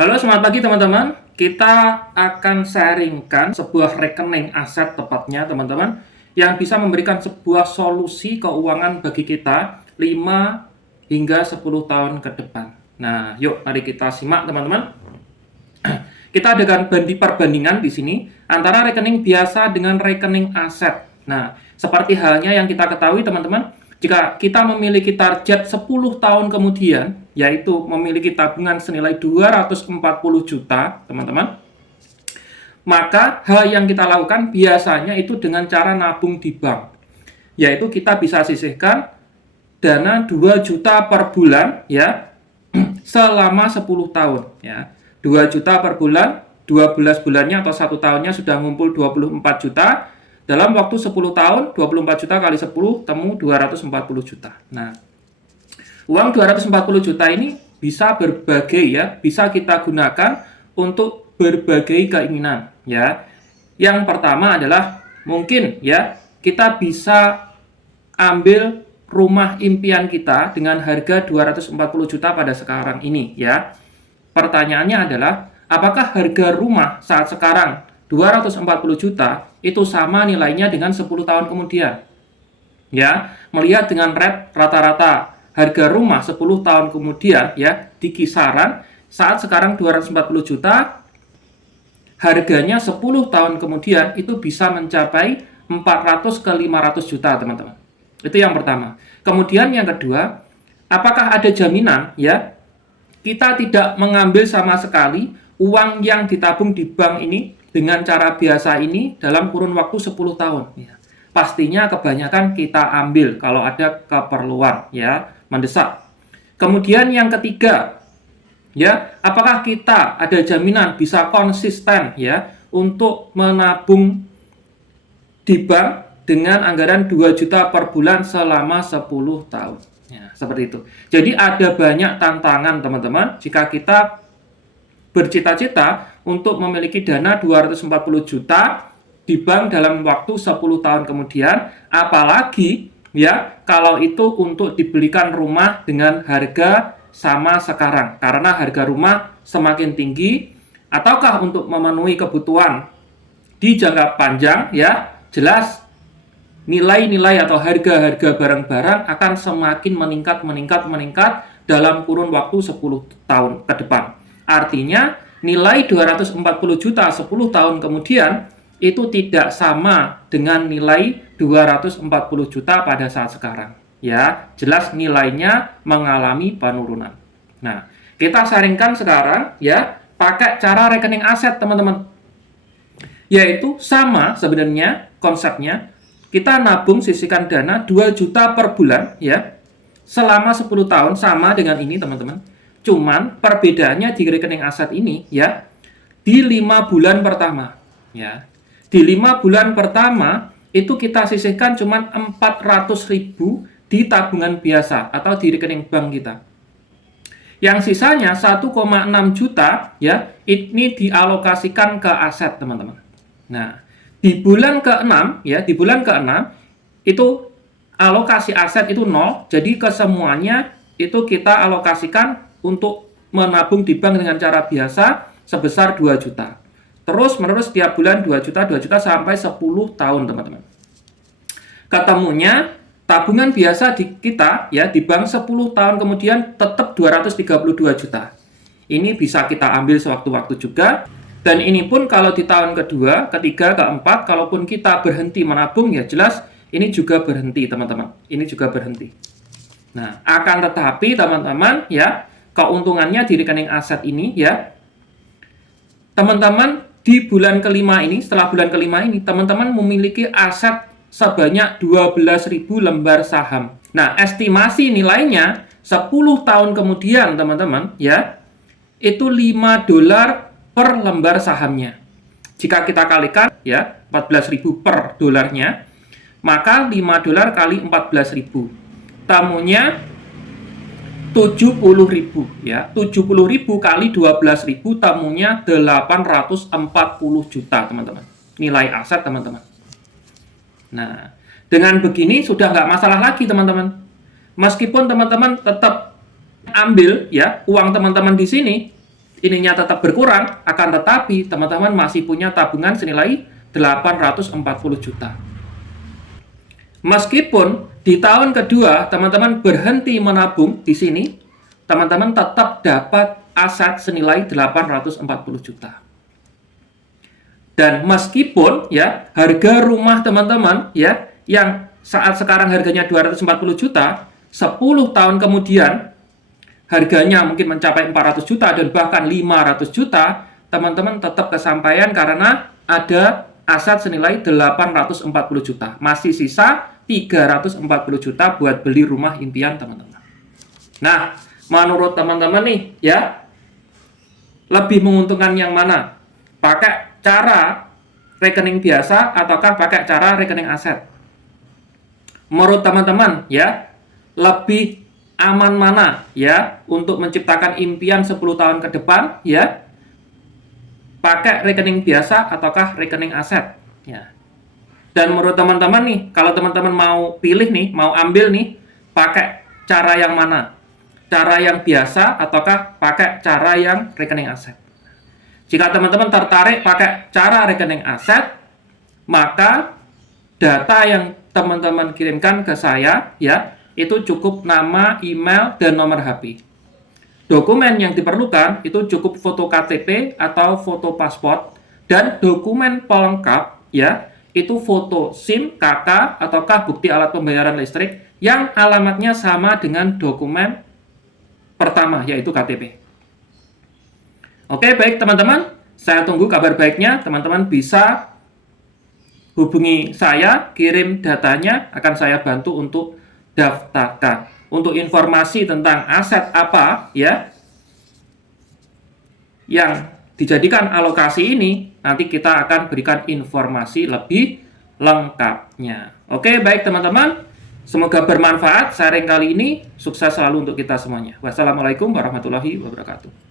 Halo, selamat pagi teman-teman. Kita akan sharingkan sebuah rekening aset tepatnya teman-teman yang bisa memberikan sebuah solusi keuangan bagi kita 5 hingga 10 tahun ke depan. Nah, yuk mari kita simak teman-teman. Kita adakan perbandingan di sini antara rekening biasa dengan rekening aset. Nah, seperti halnya yang kita ketahui teman-teman, jika kita memiliki target 10 tahun kemudian, yaitu memiliki tabungan senilai 240 juta, teman-teman, maka hal yang kita lakukan biasanya itu dengan cara nabung di bank. Yaitu kita bisa sisihkan dana 2 juta per bulan ya selama 10 tahun ya. 2 juta per bulan, 12 bulannya atau 1 tahunnya sudah ngumpul 24 juta. Dalam waktu 10 tahun, 24 juta kali 10 temu 240 juta. Nah, uang 240 juta ini bisa berbagai ya, bisa kita gunakan untuk berbagai keinginan ya. Yang pertama adalah mungkin ya, kita bisa ambil rumah impian kita dengan harga 240 juta pada sekarang ini ya. Pertanyaannya adalah, apakah harga rumah saat sekarang 240 juta itu sama nilainya dengan 10 tahun kemudian? Ya, melihat dengan rata-rata harga rumah 10 tahun kemudian ya di kisaran saat sekarang 240 juta, harganya 10 tahun kemudian itu bisa mencapai 400 ke 500 juta, teman-teman. Itu yang pertama. Kemudian yang kedua, apakah ada jaminan ya kita tidak mengambil sama sekali uang yang ditabung di bank ini dengan cara biasa ini dalam kurun waktu 10 tahun. Ya. Pastinya kebanyakan kita ambil kalau ada keperluan ya mendesak. Kemudian yang ketiga, ya, apakah kita ada jaminan bisa konsisten ya untuk menabung di bank dengan anggaran 2 juta per bulan selama 10 tahun. Ya, seperti itu. Jadi ada banyak tantangan teman-teman jika kita bercita-cita untuk memiliki dana 240 juta di bank dalam waktu 10 tahun kemudian, apalagi ya kalau itu untuk dibelikan rumah dengan harga sama sekarang. Karena harga rumah semakin tinggi, ataukah untuk memenuhi kebutuhan di jangka panjang ya, jelas nilai-nilai atau harga-harga barang-barang akan semakin meningkat dalam kurun waktu 10 tahun ke depan. Artinya, nilai 240 juta 10 tahun kemudian itu tidak sama dengan nilai 240 juta pada saat sekarang. Ya, jelas nilainya mengalami penurunan. Nah, kita sharingkan sekarang ya, pakai cara rekening aset, teman-teman. Yaitu sama sebenarnya konsepnya, kita nabung sisihkan dana 2 juta per bulan ya selama 10 tahun, sama dengan ini teman-teman. Cuman perbedaannya di rekening aset ini ya di 5 bulan pertama ya. Di 5 bulan pertama itu kita sisihkan cuman 400.000 di tabungan biasa atau di rekening bank kita. Yang sisanya 1,6 juta ya ini dialokasikan ke aset, teman-teman. Nah, di bulan ke-6 ya, di bulan ke-6 itu alokasi aset itu 0, jadi kesemuanya itu kita alokasikan untuk menabung di bank dengan cara biasa sebesar 2 juta. Terus menerus setiap bulan 2 juta sampai 10 tahun, teman-teman. Ketemunya tabungan biasa di kita ya di bank 10 tahun kemudian tetap 232 juta. Ini bisa kita ambil sewaktu-waktu juga. Dan ini pun kalau di tahun kedua, ketiga, keempat, kalaupun kita berhenti menabung, ya jelas ini juga berhenti, teman-teman. Ini juga berhenti. Nah, akan tetapi, teman-teman, ya, keuntungannya di rekening aset ini, ya, teman-teman, di bulan kelima ini, setelah bulan kelima ini, teman-teman memiliki aset sebanyak 12.000 lembar saham. Nah, estimasi nilainya 10 tahun kemudian, teman-teman, ya, itu $5 per lembar sahamnya. Jika kita kalikan ya 14.000 per dolarnya, maka $5 kali 14.000. Temunya 70.000 ya. 70.000 kali 12.000 temunya 840 juta, teman-teman. Nilai aset, teman-teman. Nah, dengan begini sudah nggak masalah lagi, teman-teman. Meskipun teman-teman tetap ambil ya uang teman-teman di sini, ininya tetap berkurang, akan tetapi teman-teman masih punya tabungan senilai 840 juta. Meskipun di tahun kedua teman-teman berhenti menabung di sini, teman-teman tetap dapat aset senilai 840 juta. Dan meskipun ya harga rumah teman-teman ya yang saat sekarang harganya 240 juta, 10 tahun kemudian harganya mungkin mencapai 400 juta dan bahkan 500 juta, teman-teman tetap kesampaian karena ada aset senilai 840 juta. Masih sisa 340 juta buat beli rumah impian teman-teman. Nah, menurut teman-teman nih ya, lebih menguntungkan yang mana? Pakai cara rekening biasa ataukah pakai cara rekening aset? Menurut teman-teman ya, lebih aman mana ya untuk menciptakan impian 10 tahun ke depan ya? Pakai rekening biasa ataukah rekening aset? Ya. Dan menurut teman-teman nih, kalau teman-teman mau pilih nih, mau ambil nih, pakai cara yang mana? Cara yang biasa ataukah pakai cara yang rekening aset? Jika teman-teman tertarik pakai cara rekening aset, maka data yang teman-teman kirimkan ke saya ya, itu cukup nama, email, dan nomor HP. Dokumen yang diperlukan itu cukup foto KTP atau foto paspor, dan dokumen pelengkap ya, itu foto SIM, KK, ataukah bukti alat pembayaran listrik yang alamatnya sama dengan dokumen pertama, yaitu KTP. Oke, baik teman-teman, saya tunggu kabar baiknya. Teman-teman bisa hubungi saya, kirim datanya, akan saya bantu untuk daftarkan. Untuk informasi tentang aset apa ya yang dijadikan alokasi ini, nanti kita akan berikan informasi lebih lengkapnya. Oke, baik teman-teman, semoga bermanfaat sharing kali ini. Sukses selalu untuk kita semuanya. Wassalamualaikum warahmatullahi wabarakatuh.